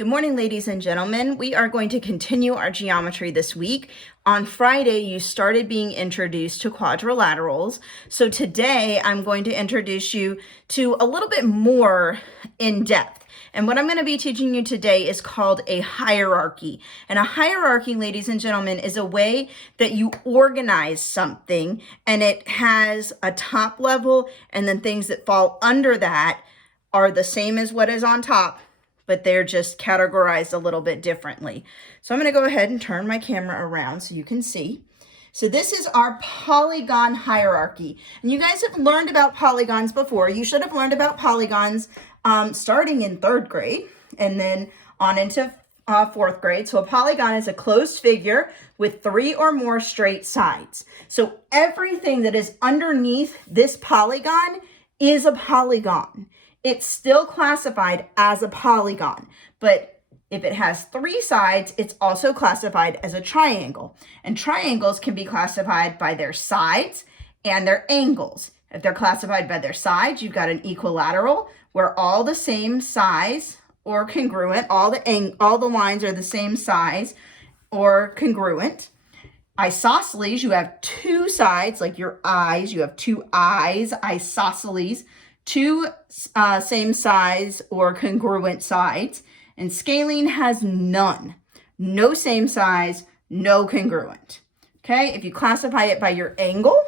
Good morning, ladies and gentlemen. We are going to continue our geometry this week. On Friday, you started being introduced to quadrilaterals. So today, I'm going to introduce you to a little bit more in depth. And what I'm going to be teaching you today is called a hierarchy. And a hierarchy, ladies and gentlemen, is a way that you organize something, and it has a top level, and then things that fall under that are the same as what is on top, but they're just categorized a little bit differently. So I'm going to go ahead and turn my camera around so you can see. So this is our polygon hierarchy. And you guys have learned about polygons before. You should have learned about polygons starting in 3rd grade and then on into 4th grade. So a polygon is a closed figure with 3 or more straight sides. So everything that is underneath this polygon is a polygon. It's still classified as a polygon, but if it has 3 sides, it's also classified as a triangle. And triangles can be classified by their sides and their angles. If they're classified by their sides, you've got an equilateral where all the same size or congruent, all the lines are the same size or congruent. Isosceles, you have 2 sides, like your eyes, you have 2 eyes, isosceles. 2 same size or congruent sides, and scalene has none. No same size, no congruent. Okay, if you classify it by your angle,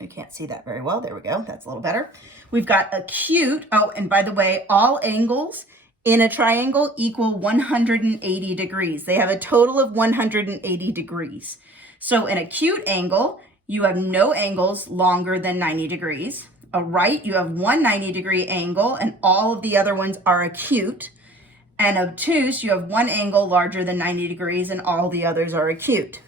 I can't see that very well. There we go. That's a little better. We've got acute. Oh, and by the way, all angles in a triangle equal 180 degrees. They have a total of 180 degrees. So an acute angle, you have no angles longer than 90 degrees. A right, you have one 90-degree angle, and all of the other ones are acute. And obtuse, you have one angle larger than 90 degrees, and all the others are acute.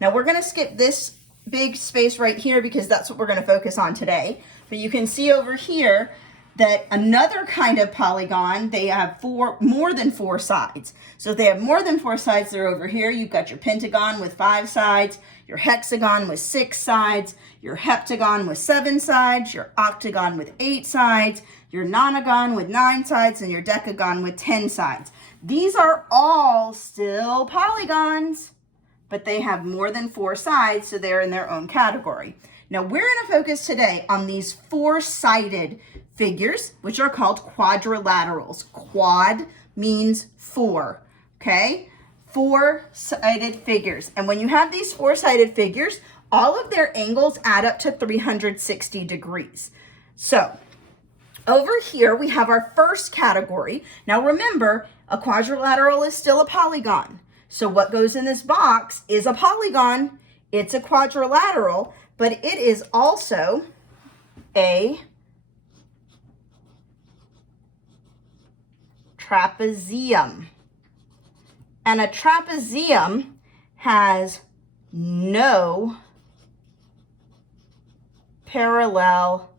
Now, we're going to skip this big space right here because that's what we're going to focus on today. But you can see over here that another kind of polygon, they have more than 4 sides. So if they have more than 4 sides, they're over here. You've got your pentagon with 5 sides, your hexagon with 6 sides, your heptagon with 7 sides, your octagon with 8 sides, your nonagon with 9 sides, and your decagon with 10 sides. These are all still polygons, but they have more than 4 sides, so they're in their own category. Now, we're going to focus today on these 4-sided figures, which are called quadrilaterals. Quad means 4, okay? 4-sided figures. And when you have these 4-sided figures, all of their angles add up to 360 degrees. So over here, we have our first category. Now remember, a quadrilateral is still a polygon. So what goes in this box is a polygon. It's a quadrilateral, but it is also a trapezium. And a trapezium has no parallel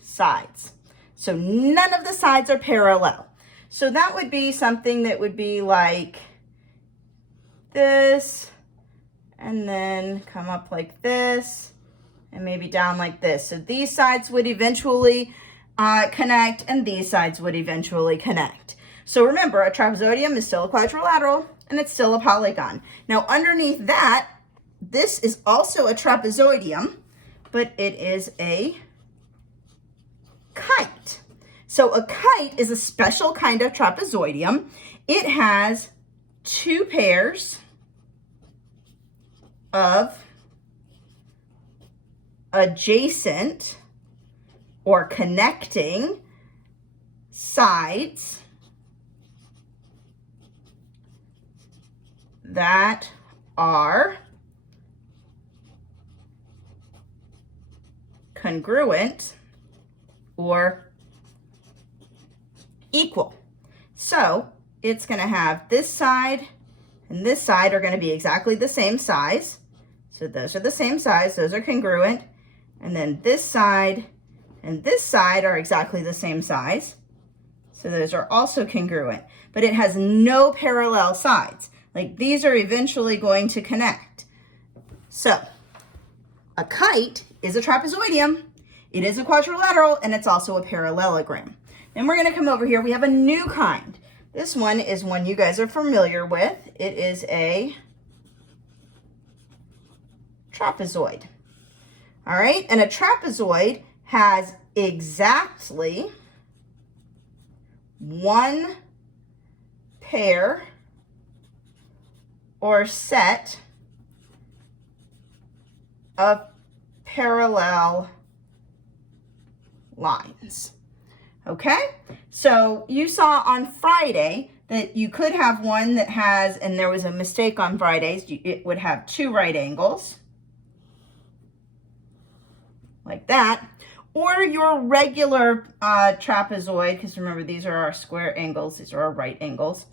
sides. So none of the sides are parallel. So that would be something that would be like this, and then come up like this, and maybe down like this. So these sides would eventually connect, and these sides would eventually connect. So remember, a trapezoidum is still a quadrilateral, and it's still a polygon. Now underneath that, this is also a trapezoidum, but it is a kite. So a kite is a special kind of trapezoidum. It has 2 pairs of adjacent or connecting sides that are congruent or equal. So it's going to have this side and this side are going to be exactly the same size. So those are the same size, those are congruent. And then this side and this side are exactly the same size. So those are also congruent, but it has no parallel sides. Like these are eventually going to connect. So a kite is a trapezoidum, it is a quadrilateral, and it's also a parallelogram. Then we're going to come over here. We have a new kind. This one is one you guys are familiar with. It is a trapezoid. All right, and a trapezoid has exactly one pair or set of parallel lines. Okay, so you saw on Friday that you could have one that has, and there was a mistake on Fridays, it would have two right angles, like that, or your regular trapezoid, because remember these are our square angles, these are our right angles.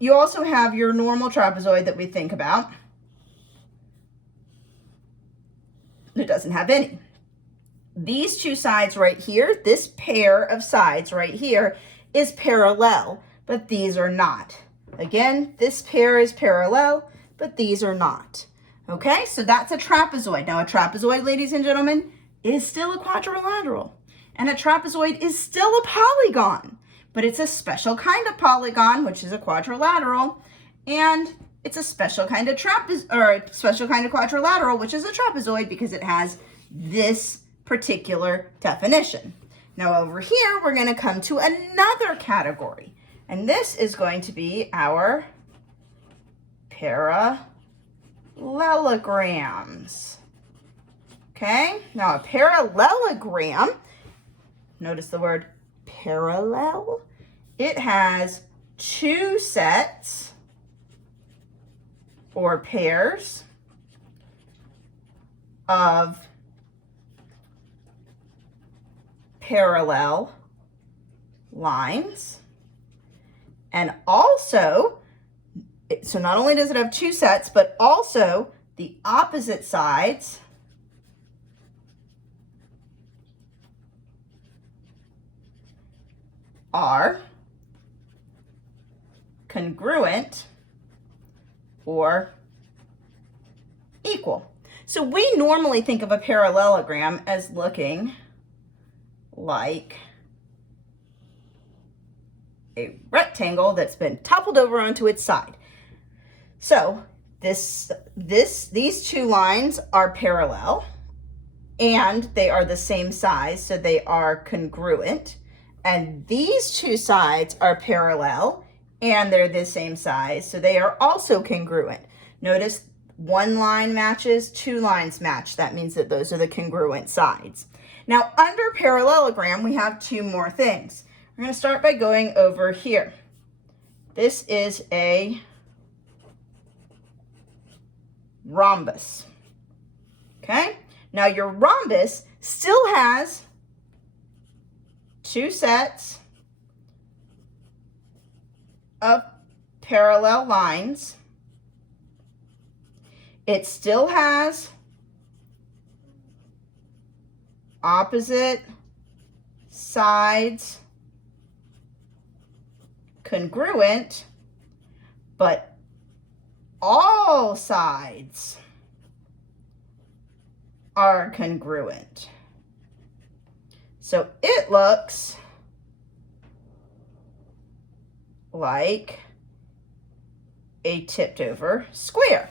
You also have your normal trapezoid that we think about. It doesn't have any. These two sides right here, this pair of sides right here is parallel, but these are not. Again, this pair is parallel, but these are not. Okay, so that's a trapezoid. Now a trapezoid, ladies and gentlemen, is still a quadrilateral. And a trapezoid is still a polygon, but it's a special kind of polygon, which is a quadrilateral, and it's a special kind of quadrilateral, which is a trapezoid because it has this particular definition. Now over here, we're going to come to another category, and this is going to be our parallelograms. Okay, now a parallelogram, notice the word parallel, it has two sets or pairs of parallel lines, and also, so not only does it have two sets, but also the opposite sides are congruent or equal. So we normally think of a parallelogram as looking like a rectangle that's been toppled over onto its side. So these two lines are parallel and they are the same size, so they are congruent. And these two sides are parallel and they're the same size, so they are also congruent. Notice one line matches, two lines match. That means that those are the congruent sides. Now under parallelogram, we have two more things. We're going to start by going over here. This is a rhombus. Okay? Now your rhombus still has two sets of parallel lines. It still has opposite sides congruent, but all sides are congruent. So it looks like a tipped over square.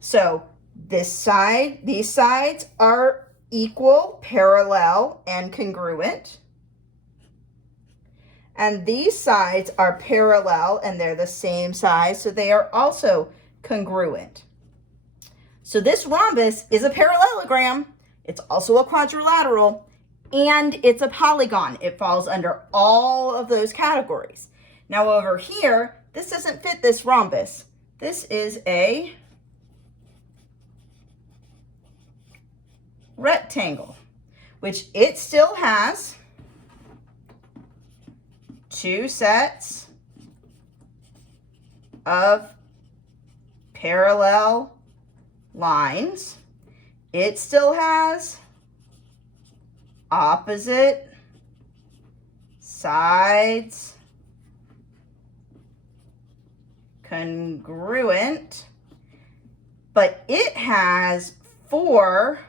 So this side, these sides are equal, parallel, and congruent. And these sides are parallel and they're the same size, so they are also congruent. So this rhombus is a parallelogram. It's also a quadrilateral, and it's a polygon. It falls under all of those categories. Now over here, this doesn't fit this rhombus. This is a rectangle, which it still has two sets of parallel lines. It still has opposite sides congruent, but it has four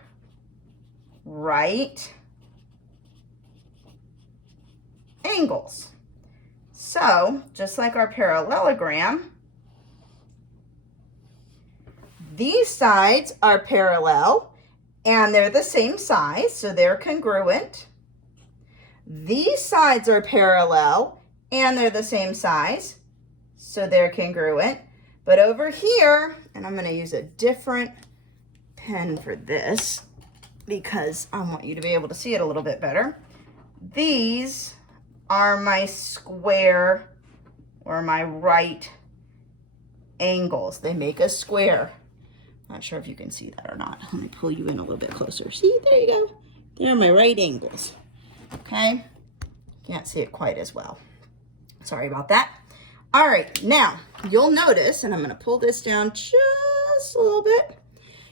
right angles. So just like our parallelogram, these sides are parallel and they're the same size, so they're congruent. These sides are parallel and they're the same size, so they're congruent. But over here, and I'm going to use a different pen for this because I want you to be able to see it a little bit better. These are my square or my right angles. They make a square. Not sure if you can see that or not. Let me pull you in a little bit closer. See, there you go. They're my right angles. Okay, can't see it quite as well. Sorry about that. All right, now you'll notice, and I'm going to pull this down just a little bit.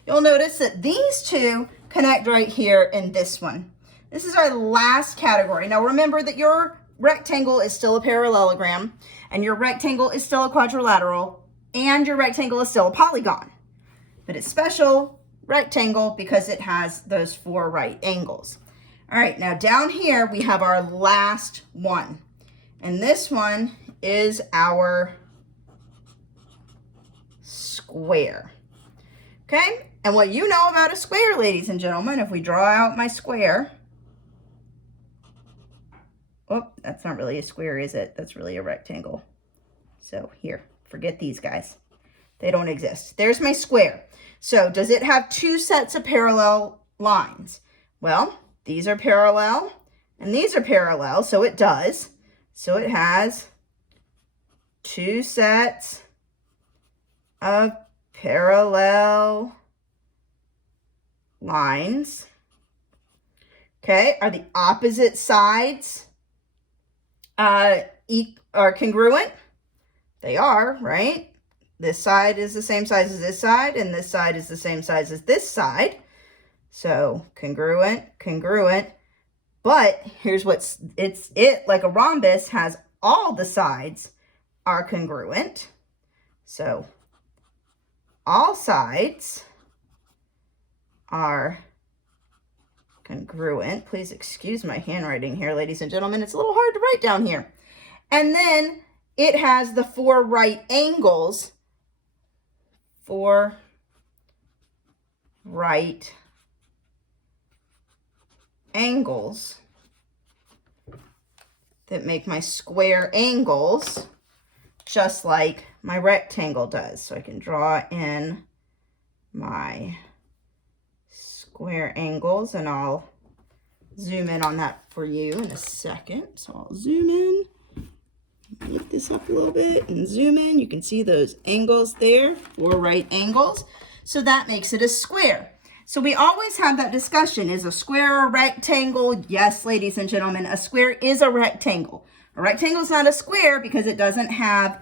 You'll notice that these two connect right here in this one. This is our last category. Now remember that your rectangle is still a parallelogram, and your rectangle is still a quadrilateral, and your rectangle is still a polygon. But it's special rectangle because it has those 4 right angles. All right, now down here we have our last one. And this one is our square. Okay, and what you know about a square, ladies and gentlemen, if we draw out my square. Oh, that's not really a square, is it? That's really a rectangle. So here, forget these guys. They don't exist. There's my square. So does it have 2 sets of parallel lines? Well, these are parallel and these are parallel, so it does. So it has 2 sets of parallel lines. Okay, are the opposite sides are congruent? They are, right? This side is the same size as this side, and this side is the same size as this side. So congruent, congruent. But here's what's, like a rhombus has all the sides are congruent. So all sides are congruent. Please excuse my handwriting here, ladies and gentlemen. It's a little hard to write down here. And then it has the 4 right angles. 4 right angles that make my square angles just like my rectangle does. So I can draw in my square angles, and I'll zoom in on that for you in a second. So I'll zoom in, lift this up a little bit and zoom in. You can see those angles there, 4 right angles. So that makes it a square. So we always have that discussion. Is a square a rectangle? Yes, ladies and gentlemen, a square is a rectangle. A rectangle is not a square because it doesn't have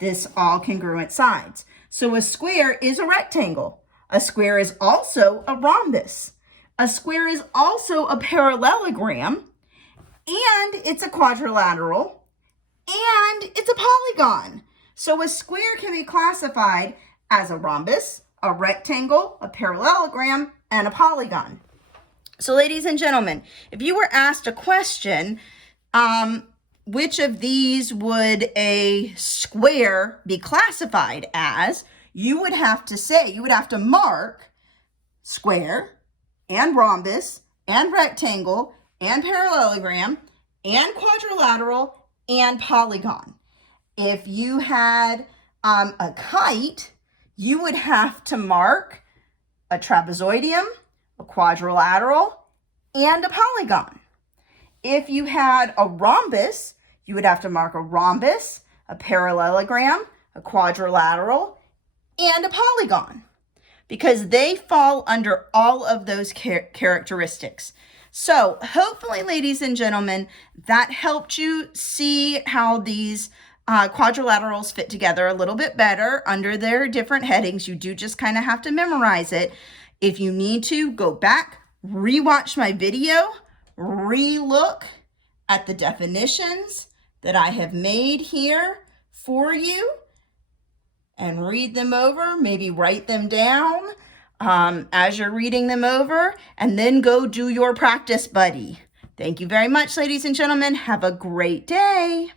this all congruent sides. So a square is a rectangle. A square is also a rhombus. A square is also a parallelogram, and it's a quadrilateral, and it's a polygon. So a square can be classified as a rhombus, a rectangle, a parallelogram, and a polygon. So ladies and gentlemen, if you were asked a question, which of these would a square be classified as, you would have to say, you would have to mark square and rhombus and rectangle and parallelogram and quadrilateral and polygon. If you had a kite, you would have to mark a trapezoidum, a quadrilateral, and a polygon. If you had a rhombus, you would have to mark a rhombus, a parallelogram, a quadrilateral, and a polygon, because they fall under all of those characteristics. So hopefully, ladies and gentlemen, that helped you see how these quadrilaterals fit together a little bit better under their different headings. You do just kind of have to memorize it. If you need to, go back, rewatch my video, re-look at the definitions that I have made here for you, and read them over, maybe write them down as you're reading them over, and then go do your practice buddy. Thank you very much, ladies and gentlemen. Have a great day.